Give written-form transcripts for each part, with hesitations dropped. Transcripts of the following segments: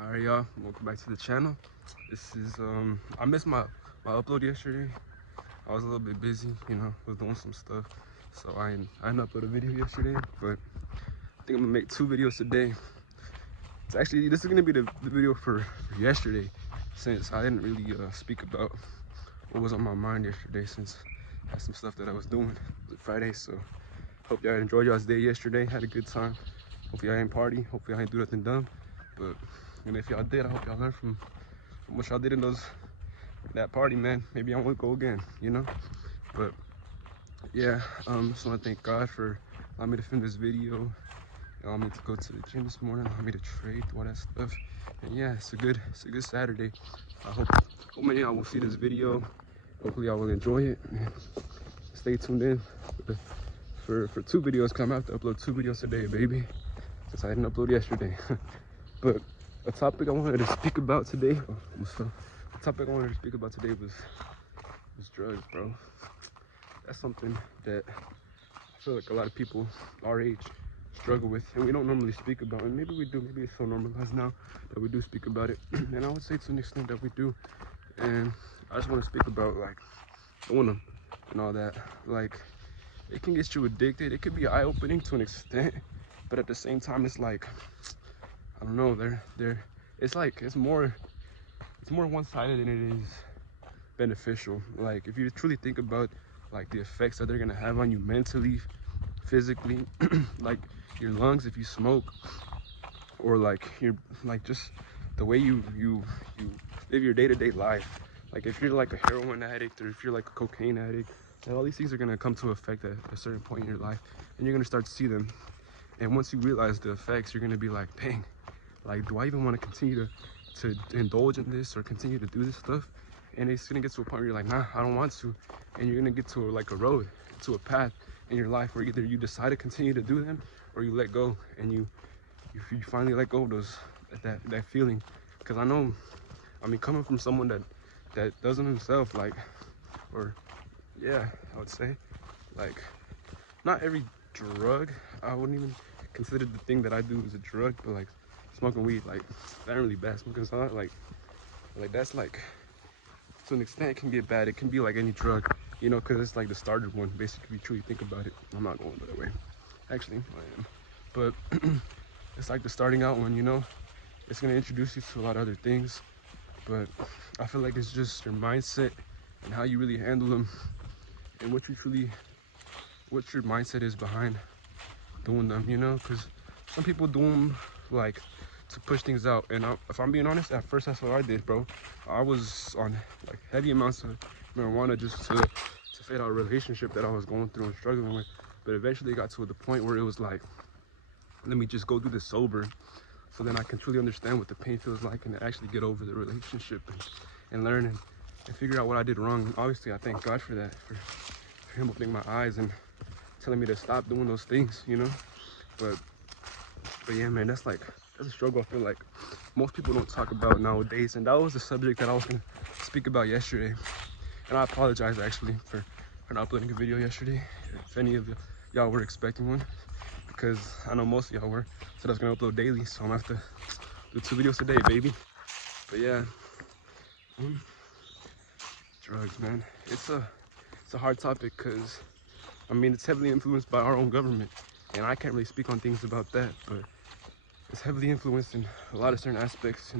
Alright, y'all, welcome back to the channel. This is I missed my upload yesterday. I was a little bit busy, was doing some stuff, so I didn't upload a video yesterday. But I think I'm gonna make 2 videos today. It's actually, this is gonna be the video for yesterday, since I didn't really speak about what was on my mind yesterday, since I had some stuff that I was doing. It was Friday, so hope y'all enjoyed y'all's day yesterday, had a good time. Hopefully y'all ain't party, hopefully I ain't do nothing dumb. But if y'all did, I hope y'all learned from what y'all did in that party, man. Maybe I won't go again, But yeah, just want to thank God for allowing me to film this video, allowing me to go to the gym this morning, allowing me to trade, all that stuff. And yeah, it's a good Saturday. I hope many of y'all will see this video. Hopefully y'all will enjoy it. And stay tuned in for 2 videos. Cause I'm gonna have to upload 2 videos today, baby, since I didn't upload yesterday. But the topic I wanted to speak about today, was drugs, bro. That's something that I feel like a lot of people our age struggle with, and we don't normally speak about. And maybe we do. Maybe it's so normalized now that we do speak about it. And I would say to an extent that we do. And I just want to speak about like doing them and all that. Like, it can get you addicted. It could be eye-opening to an extent, but at the same time, it's like, I don't know. It's more one-sided than it is beneficial. Like, if you truly think about like the effects that they're gonna have on you mentally, physically, like your lungs if you smoke, or like just the way you live your day-to-day life. Like, if you're like a heroin addict, or if you're like a cocaine addict, then all these things are gonna come to effect at a certain point in your life, and you're gonna start to see them. And once you realize the effects, you're gonna be like, dang, like, do I even want to continue to indulge in this or continue to do this stuff? And it's gonna get to a point where you're like, nah, I don't want to. And you're gonna get to like a road, to a path in your life where either you decide to continue to do them, or you let go, and you finally let go of that feeling. Because I know, I mean, coming from someone that does them himself, like, or yeah, I would say, like, not every drug, I wouldn't even consider the thing that I do as a drug, but like smoking weed, like, that ain't really bad. Smoking something like that's like, to an extent, it can get bad. It can be like any drug, because it's like the starter one, basically, if you truly think about it. I'm not going that way, actually, I am. But it's like the starting out one, it's gonna introduce you to a lot of other things, but I feel like it's just your mindset and how you really handle them, and what your mindset is behind doing them, because some people do them like to push things out. And if I'm being honest, at first that's what I did, bro. I was on like heavy amounts of marijuana just to fade out a relationship that I was going through and struggling with. But eventually it got to the point where it was like, let me just go do this sober, so then I can truly understand what the pain feels like, and actually get over the relationship and learn and figure out what I did wrong. And obviously, I thank God for that, for him opening my eyes and telling me to stop doing those things, But yeah, man, that's a struggle I feel like most people don't talk about nowadays. And that was the subject that I was gonna speak about yesterday. And I apologize actually for not uploading a video yesterday, if any of y'all were expecting one, because I know most of y'all were. So I was gonna upload daily, so I'm gonna have to do 2 videos a day, baby. But yeah, drugs, man. It's a hard topic, because I mean, it's heavily influenced by our own government, and I can't really speak on things about that, but it's heavily influenced in a lot of certain aspects.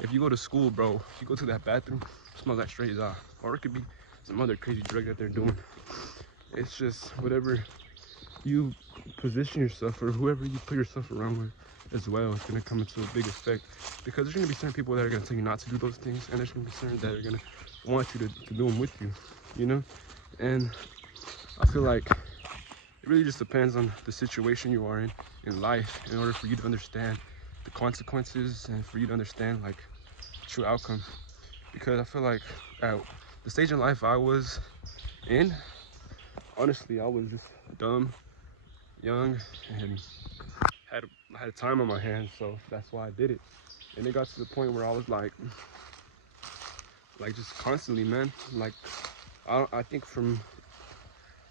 If you go to school, bro, if you go to that bathroom, it smells like straight or it could be some other crazy drug that they're doing. It's just whatever you position yourself, or whoever you put yourself around with as well, it's gonna come into a big effect, because there's gonna be certain people that are gonna tell you not to do those things, and there's gonna be certain that are gonna want you to do them with you, And I feel like it really just depends on the situation you are in life, in order for you to understand the consequences, and for you to understand like true outcome. Because I feel like at the stage in life I was in, honestly, I was just dumb, young, and had a time on my hands, so that's why I did it. And it got to the point where I was like just constantly, man. Like, I think from,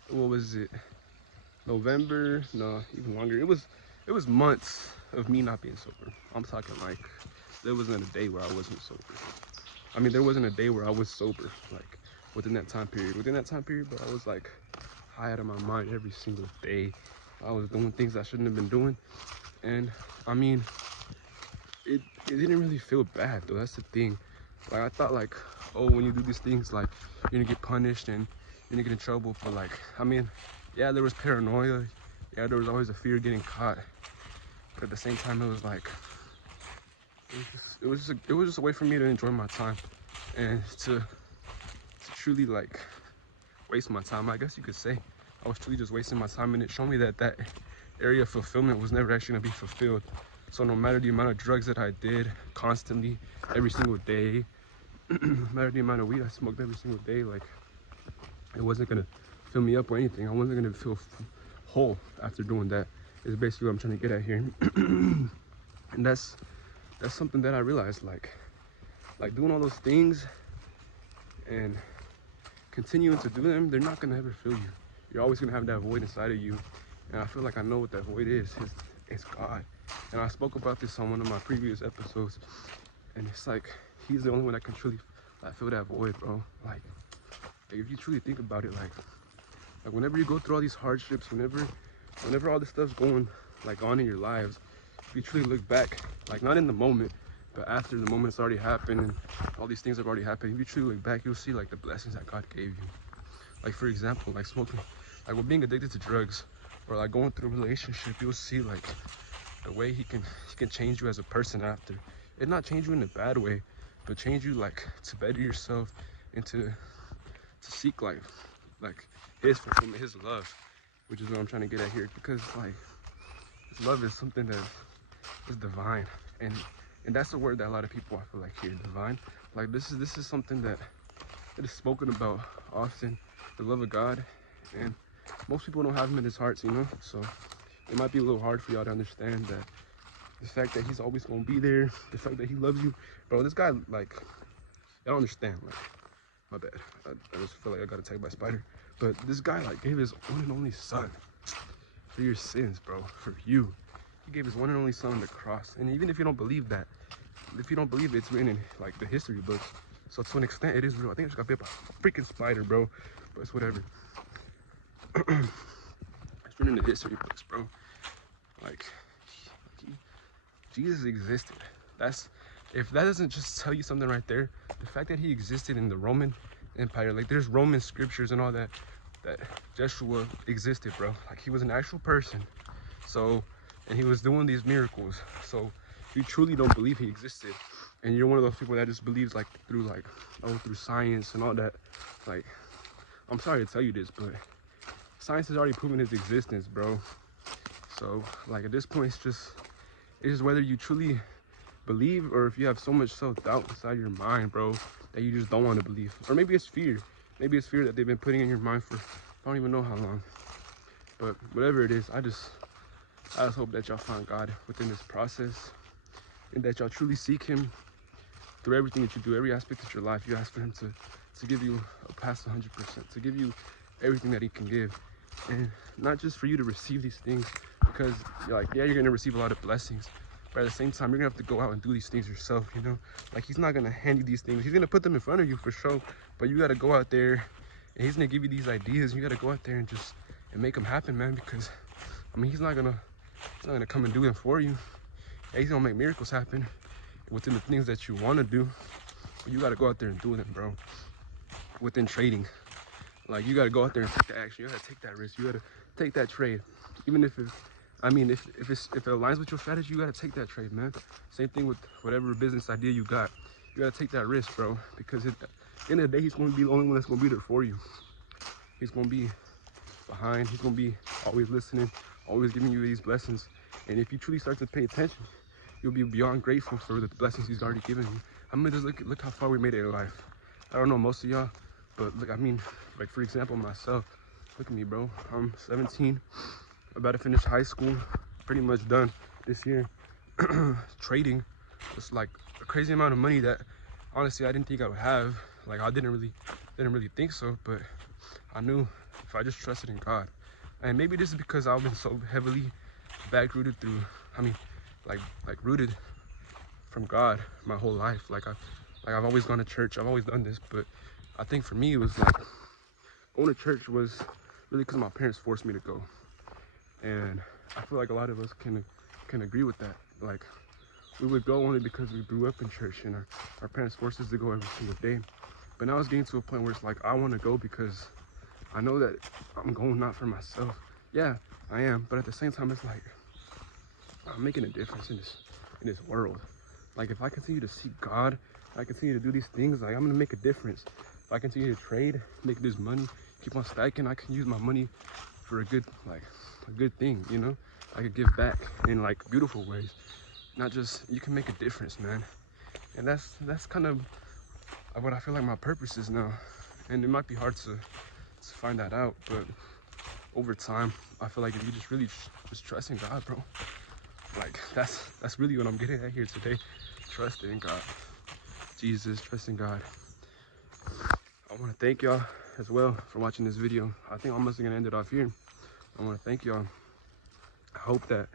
what was it, November, no, even longer. It was months of me not being sober. I'm talking like there wasn't a day where I wasn't sober. I mean, there wasn't a day where I was sober, like within that time period. Within that time period, but I was like high out of my mind every single day. I was doing things I shouldn't have been doing, and I mean, it didn't really feel bad though. That's the thing. Like I thought, like, oh, when you do these things, like you're gonna get punished and you're gonna get in trouble. But like, I mean, yeah, there was paranoia. Yeah, there was always a fear of getting caught. But at the same time, it was like, it was just a way for me to enjoy my time and to truly like waste my time, I guess you could say. I was truly just wasting my time, and it showed me that that area of fulfillment was never actually gonna be fulfilled. So no matter the amount of drugs that I did constantly, every single day, no matter the amount of weed I smoked every single day, like it wasn't gonna fill me up or anything. I wasn't gonna feel whole after doing that. Is basically what I'm trying to get at here. And that's something that I realized, like doing all those things and continuing to do them, they're not gonna ever fill you. You're always gonna have that void inside of you, and I feel like I know what that void is. It's God. And I spoke about this on one of my previous episodes, and it's like he's the only one that can truly like fill that void, bro. Like if you truly think about it, like whenever you go through all these hardships, whenever all this stuff's going like on in your lives, if you truly look back, like not in the moment, but after the moment's already happened and all these things have already happened, if you truly look back, you'll see like the blessings that God gave you. Like for example, like smoking, like with being addicted to drugs, or like going through a relationship, you'll see like the way he can change you as a person after. It not change you in a bad way, but change you like to better yourself and to seek like his fulfillment, his love, which is what I'm trying to get at here. Because like his love is something that is divine, and that's a word that a lot of people, I feel like, hear, divine. Like this is something that it is spoken about often, the love of God, and most people don't have him in his hearts, you know. So it might be a little hard for y'all to understand that the fact that he's always gonna be there, the fact that he loves you, bro. This guy, like, I don't understand. Like, my bad. I just feel like I got attacked by a spider. But this guy like gave his one and only son for your sins, bro. For you, he gave his one and only son on the cross. And even if you don't believe that, if you don't believe it's written in like the history books, so to an extent it is real. I think I just got bit by a freaking spider, bro. But it's whatever. It's written in the history books, bro. Like, Jesus existed. If that doesn't just tell you something right there, the fact that he existed in the Roman Empire, like there's Roman scriptures and all that Joshua existed, bro. Like he was an actual person. So, and he was doing these miracles. So if you truly don't believe he existed, and you're one of those people that just believes like through science and all that, like, I'm sorry to tell you this, but science has already proven his existence, bro. So like at this point, it's just whether you truly believe, or if you have so much self-doubt inside your mind, bro, that you just don't want to believe. Or maybe it's fear. Maybe it's fear that they've been putting in your mind for I don't even know how long. But whatever it is, I just hope that y'all find God within this process, and that y'all truly seek him through everything that you do, every aspect of your life. You ask for him to give you a past 100%, to give you everything that he can give. And not just for you to receive these things, because you're like, yeah, you're gonna receive a lot of blessings, but at the same time, you're gonna have to go out and do these things yourself, you know? Like, he's not gonna hand you these things. He's gonna put them in front of you for sure, but you gotta go out there, and he's gonna give you these ideas. You gotta go out there and make them happen, man, because, I mean, he's not gonna come and do them for you. Yeah, he's gonna make miracles happen within the things that you wanna do, but you gotta go out there and do them, bro. Within trading, like, you gotta go out there and take the action. You gotta take that risk. You gotta take that trade, even if it's, I mean, if it aligns with your strategy, you gotta take that trade, man. Same thing with whatever business idea you got. You gotta take that risk, bro, because at the end of the day, he's gonna be the only one that's gonna be there for you. He's gonna be behind. He's gonna be always listening, always giving you these blessings. And if you truly start to pay attention, you'll be beyond grateful for the blessings he's already given you. I mean, just look how far we made it in life. I don't know most of y'all, but look, I mean, like, for example, myself, look at me, bro. I'm 17, about to finish high school, pretty much done this year. Trading, it's like a crazy amount of money that honestly I didn't think I would have. Like, I didn't really think so, but I knew if I just trusted in God. And maybe this is because I've been so heavily back rooted through, I mean, like rooted from God my whole life. Like I've always gone to church. I've always done this, but I think for me it was like going to church was really because my parents forced me to go, and I feel like a lot of us can agree with that. Like we would go only because we grew up in church and our parents forced us to go every single day. But now it's getting to a point where it's like I want to go because I know that I'm going not for myself. Yeah, I am, but at the same time, it's like I'm making a difference in this world. Like if I continue to seek God, I continue to do these things, like I'm gonna make a difference. If I continue to trade, make this money, keep on stacking, I can use my money for a good thing, you know? I could give back in like beautiful ways. Not just, you can make a difference, man. And that's kind of what I feel like my purpose is now. And it might be hard to find that out, but over time, I feel like if you just really just trust in God, bro. Like that's really what I'm getting at here today. Trust in God. Jesus, trust in God. I want to thank y'all as well for watching this video. I think I'm just gonna end it off here. I want to thank y'all. I hope that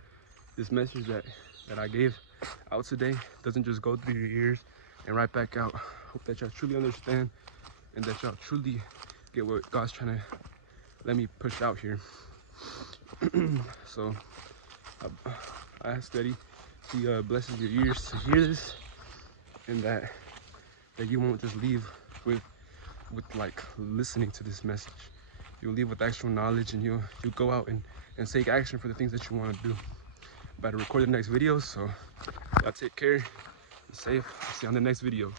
this message that I gave out today doesn't just go through your ears and right back out. I hope that y'all truly understand and that y'all truly get what God's trying to let me push out here. So I ask that He blesses your ears to hear this, and that you won't just leave with like listening to this message. You'll leave with actual knowledge, and you'll go out and take action for the things that you want to do. I'm about to record the next video, so y'all take care, be safe. See you on the next video.